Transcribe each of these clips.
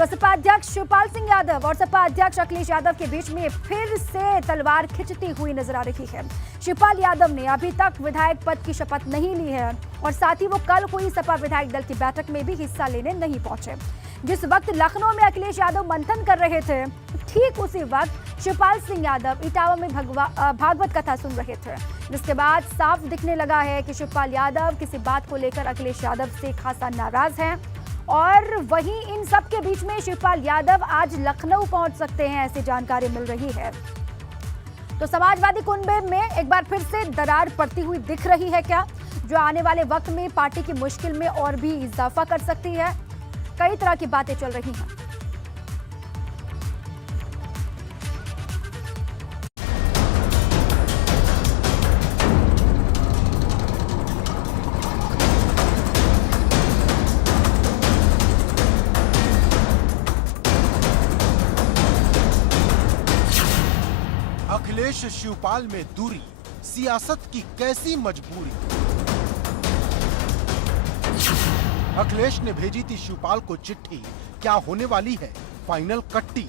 बसपा अध्यक्ष शिवपाल सिंह यादव और सपा अध्यक्ष अखिलेश यादव के बीच में फिर से तलवार खिंचती हुई नजर आ रही है। शिवपाल यादव ने अभी तक विधायक पद की शपथ नहीं ली है और साथ ही वो कल हुई सपा विधायक दल की बैठक में भी हिस्सा लेने नहीं पहुंचे। जिस वक्त लखनऊ में अखिलेश यादव मंथन कर रहे थे, ठीक उसी वक्त शिवपाल सिंह यादव इटावा में भागवत कथा सुन रहे थे, जिसके बाद साफ दिखने लगा है कि शिवपाल यादव किसी बात को लेकर अखिलेश यादव से खासा नाराज हैं। और वहीं इन सब के बीच में शिवपाल यादव आज लखनऊ पहुंच सकते हैं, ऐसी जानकारी मिल रही है। तो समाजवादी कुनबे में एक बार फिर से दरार पड़ती हुई दिख रही है क्या, जो आने वाले वक्त में पार्टी की मुश्किल में और भी इजाफा कर सकती है। कई तरह की बातें चल रही हैं। अखिलेश शिवपाल में दूरी, सियासत की कैसी मजबूरी। अखिलेश ने भेजी थी शिवपाल को चिट्ठी, क्या होने वाली है फाइनल कट्टी।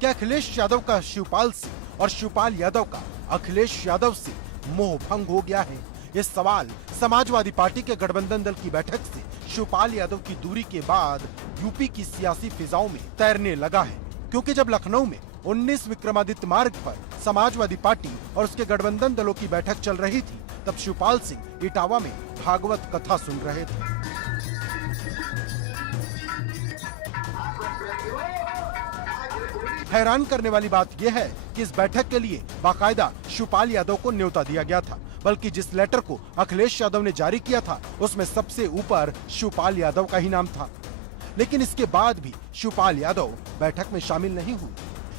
क्या अखिलेश यादव का शिवपाल से और शिवपाल यादव का अखिलेश यादव से मोह भंग हो गया है? ये सवाल समाजवादी पार्टी के गठबंधन दल की बैठक से शिवपाल यादव की दूरी के बाद यूपी की सियासी फिजाओं में तैरने लगा है, क्योंकि जब लखनऊ में 19 विक्रमादित्य मार्ग पर समाजवादी पार्टी और उसके गठबंधन दलों की बैठक चल रही थी, तब शिवपाल सिंह इटावा में भागवत कथा सुन रहे थे। हैरान करने वाली बात यह है कि इस बैठक के लिए बाकायदा शिवपाल यादव को न्योता दिया गया था, बल्कि जिस लेटर को अखिलेश यादव ने जारी किया था उसमें सबसे ऊपर शिवपाल यादव का ही नाम था। लेकिन इसके बाद भी शिवपाल यादव बैठक में शामिल नहीं हुए,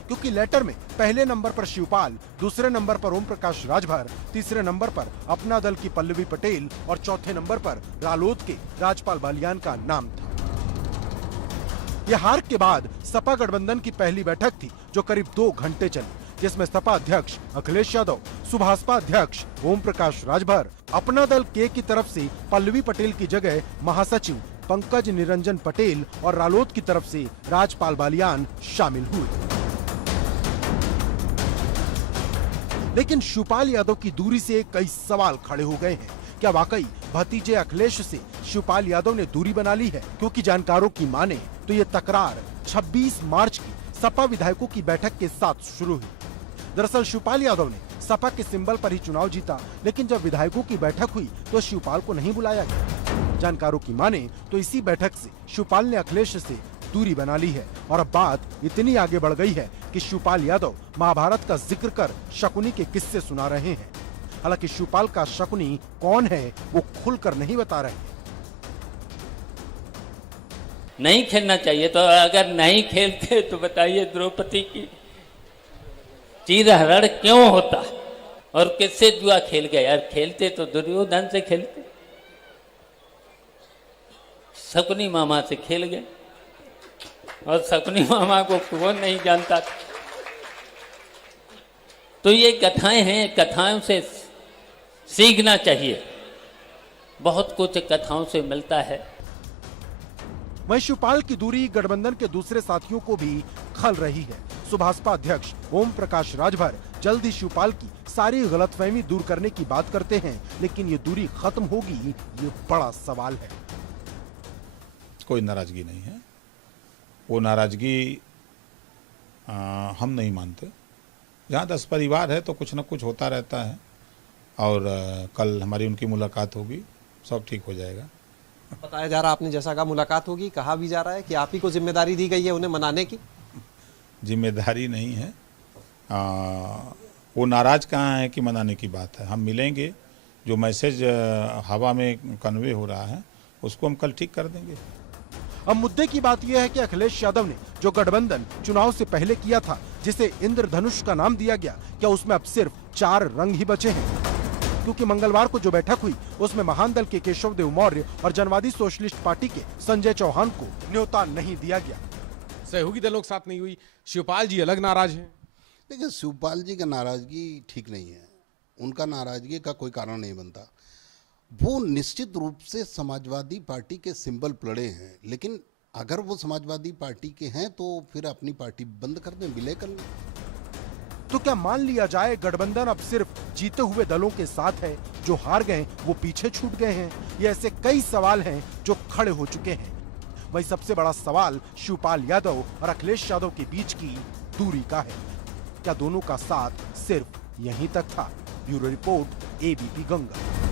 क्योंकि लेटर में पहले नंबर पर शिवपाल, दूसरे नंबर पर ओम प्रकाश राजभर, तीसरे नंबर पर अपना दल की पल्लवी पटेल और चौथे नंबर पर रालोद के राजपाल बालियान का नाम था। यह हार के बाद सपा गठबंधन की पहली बैठक थी, जो करीब 2 घंटे चली, जिसमें सपा अध्यक्ष अखिलेश यादव, सुभाषपा अध्यक्ष ओम प्रकाश राजभर, अपना दल के की तरफ से पल्लवी पटेल की जगह महासचिव पंकज निरंजन पटेल और रालोद की तरफ से राजपाल बालियान शामिल हुए। लेकिन शिवपाल यादव की दूरी से कई सवाल खड़े हो गए हैं। क्या वाकई भतीजे अखिलेश से शिवपाल यादव ने दूरी बना ली है? क्योंकि जानकारों की माने तो ये तकरार 26 मार्च की सपा विधायकों की बैठक के साथ शुरू हुई। दरअसल शिवपाल यादव ने सपा के सिंबल पर ही चुनाव जीता, लेकिन जब विधायकों की बैठक हुई तो शिवपाल को नहीं बुलाया गया। जानकारों की माने तो इसी बैठक से शिवपाल ने अखिलेश से दूरी बना ली है और अब बात इतनी आगे बढ़ गई है कि शिवपाल यादव महाभारत का जिक्र कर शकुनी के किस्से सुना रहे हैं। हालांकि शिवपाल का शकुनी कौन है वो खुलकर नहीं बता रहे हैं। नहीं खेलना चाहिए, तो अगर नहीं खेलते तो बताइए द्रौपदी की चीरहरण क्यों होता और किससे जुआ खेल गए? यार खेलते तो दुर्योधन से खेलते, शकुनी मामा से खेल गए, और शकुनी मामा को कौन नहीं जानता था। तो ये कथाएं हैं, कथाओं से सीखना चाहिए, बहुत कुछ कथाओं से मिलता है। वहीं शिवपाल की दूरी गठबंधन के दूसरे साथियों को भी खल रही है। सुभाषपा अध्यक्ष ओम प्रकाश राजभर जल्द ही शिवपाल की सारी गलतफहमी दूर करने की बात करते हैं, लेकिन ये दूरी खत्म होगी, ये बड़ा सवाल है। कोई नाराजगी नहीं है, वो नाराजगी हम नहीं मानते। जहाँ 10 परिवार है तो कुछ न कुछ होता रहता है, और कल हमारी उनकी मुलाकात होगी, सब ठीक हो जाएगा। बताया जा रहा, आपने जैसा कहा मुलाकात होगी, कहा भी जा रहा है कि आप ही को जिम्मेदारी दी गई है उन्हें मनाने की। जिम्मेदारी नहीं है, वो नाराज कहाँ है कि मनाने की बात है। हम मिलेंगे, जो मैसेज हवा में कन्वे हो रहा है उसको हम कल ठीक कर देंगे। अब मुद्दे की बात यह है कि अखिलेश यादव ने जो गठबंधन चुनाव से पहले किया था, जिसे इंद्रधनुष का नाम दिया गया, क्या उसमें अब सिर्फ 4 रंग ही बचे हैं? क्योंकि मंगलवार को जो बैठक हुई उसमें महान दल के केशव देव मौर्य और जनवादी सोशलिस्ट पार्टी के संजय चौहान को न्योता नहीं दिया गया। सहयोगी दलों के साथ नहीं हुई, शिवपाल जी अलग नाराज हैं। देखिए, शिवपाल जी का नाराजगी ठीक नहीं है, उनका नाराजगी का कोई कारण नहीं बनता। वो निश्चित रूप से समाजवादी पार्टी के सिंबल पड़े हैं, लेकिन अगर वो समाजवादी पार्टी के हैं तो फिर अपनी पार्टी बंद कर दें, विलय कर लें। तो क्या मान लिया जाए गठबंधन अब सिर्फ जीते हुए दलों के साथ है, जो हार गए वो पीछे छूट गए हैं? ये ऐसे कई सवाल हैं जो खड़े हो चुके हैं। वही सबसे बड़ा सवाल शिवपाल यादव और अखिलेश यादव के बीच की दूरी का है। क्या दोनों का साथ सिर्फ यहीं तक था? Bureau report, ABP Ganga.